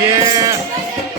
Yeah.